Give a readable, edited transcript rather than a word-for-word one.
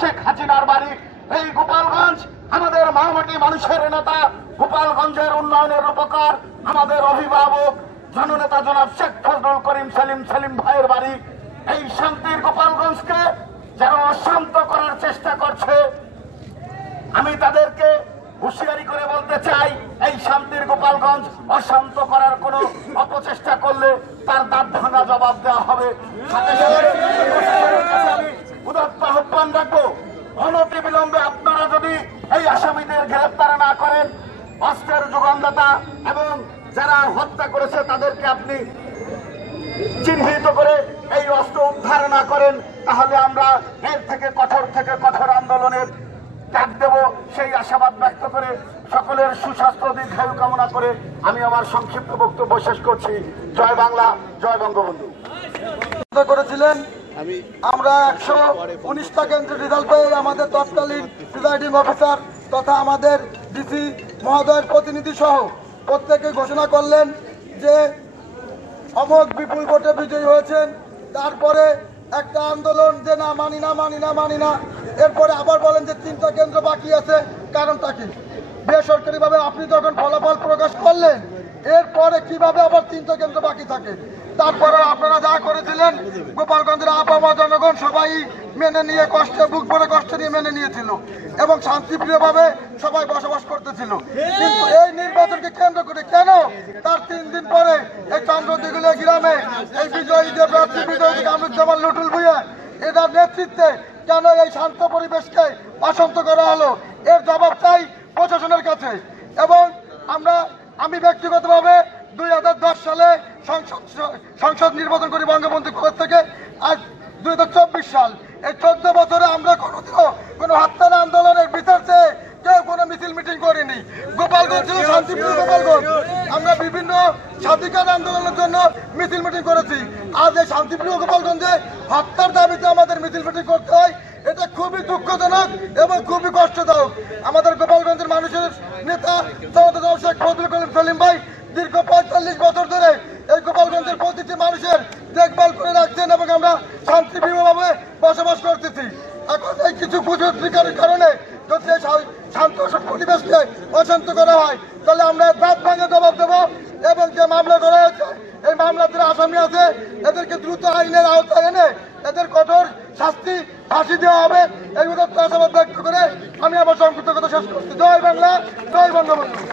শেখ হাসিনার বাড়ি এই গোপালগঞ্জ। আমাদের মহামাটি মানুষের নেতা, গোপালগঞ্জের উন্নয়নের রূপকার, আমাদের অভিভাবক জননেতা জনাব শেখ ফজলুল করিম সেলিম ভাইয়ের বাড়ি। এই শান্তির গোপালগঞ্জকে যারা অশান্ত করার চেষ্টা করছে, আমি তাদেরকে হুঁশিয়ারি করে বলতে চাই, এই শান্তির গোপালগঞ্জ অশান্ত করার কোন অপচেষ্টা করলে তার দাঁত ভাঙা জবাব দেওয়া হবে। সাথে সাথে আমি উদাত্ত আহ্বান রাখবো, অনতিবিলম্বে আপনারা যদি এই আসামিদের গ্রেফতার না করেন, অস্ত্রের যোগানদাতা এবং যারা হত্যা করেছে তাদেরকে আপনি চিহ্নিত করে এই অস্ত্র উদ্ধার না করেন, তাহলে আমরা এর থেকে কঠোর আন্দোলনের ডাক দেব, সেই আশাবাদ ব্যক্ত করে সকলের সুস্বাস্থ্য দীর্ঘায়ু কামনা করে আমি আমার সংক্ষিপ্ত বক্তব্য শেষ করছি। জয় বাংলা, জয় বঙ্গবন্ধু। করেছিলেন আমরা 119টা কেন্দ্রের রেজাল্ট পেয়ে আমাদের তৎকালীন প্রিজাইডিং অফিসার তথা আমাদের ডিসি মহোদয়ের প্রতিনিধি সহ প্রত্যেকে ঘোষণা করলেন যে অমোঘ বিপুল ভোটে বিজয়ী হয়েছেন। তারপরে একটা আন্দোলন যে না মানি না, এরপরে আবার বলেন যে 3টা কেন্দ্র বাকি আছে। কারণটা কি? বেসরকারিভাবে আপনি যখন ফলাফল প্রকাশ করলেন, এরপরে কিভাবে আবার 3টা কেন্দ্র বাকি থাকে? তারপরে আপনারা যা করেছিলেন, গোপালগঞ্জের আপামর জনগণ সবাই মেনে নিয়ে বুক ভরে কষ্ট নিয়ে মেনে নিয়েছিল এবং শান্তিপ্রিয়ভাবে সবাই বসবাস করতেছিল। কিন্তু এই নির্বাচনকে কেন্দ্র করে কেন তার 3 দিন পরে এই চন্দ্রদিগুলিয়া গ্রামে এই বিজয়ী যে প্রার্থী বিজয়ী কামরুজ্জামান লুটুল ভূঁইয়া এটার নেতৃত্বে কেন এই শান্ত পরিবেশকে অশান্ত করা হলো? এর জবাব চাই প্রশাসনের কাছে। এবং আমি ব্যক্তিগতভাবে 2010 সালে সংসদ নির্বাচন করি বঙ্গবন্ধু কলেজ থেকে। আজ 2024 সাল, এই 14 বছরে আমরা কোনো হত্যা আন্দোলনের ভিতর চেয়ে কেউ কোনো মিছিল মিটিং করিনি। গোপালগঞ্জ ছিল শান্তিপ্রিয় গোপালগঞ্জ। আমরা বিভিন্ন স্বাধিকার আন্দোলনের জন্য মিছিল মিটিং করেছি। আজ এই শান্তিপ্রিয় গোপালগঞ্জে হত্যার দাবিতে আমাদের মিছিল মিটিং করতে হয়, এটা খুবই দুঃখজনক এবং খুবই কষ্টদায়ক। আমাদের গোপালগঞ্জের মানুষের নেতা শেখ ফজলুল করিম সেলিম ভাই দীর্ঘ ৪৫ বছর ধরে এই গোপালগঞ্জের প্রতিটি মানুষের দেখভাল করে রাখছেন এবং আমরা শান্তিপ্রিয়ভাবে বসবাস করতেছি। এখন এই কিছু কুচক্রীকারের কারণে যদি শান্ত পরিবেশকে অশান্ত করা হয় তাহলে আমরা দাঁত ভাঙে জবাব দেবো এবং যে মামলা করা হয়েছে এই মামলার যারা আসামি আছে এদেরকে দ্রুত আইনের আওতায় এনে এদের কঠোর শাস্তি ফাঁসি দেওয়া হবে এই আশাবাদ ব্যক্ত করে আমি আমার সংক্ষিপ্ত কথা শেষ করছি। জয় বাংলা, জয় বঙ্গবন্ধু।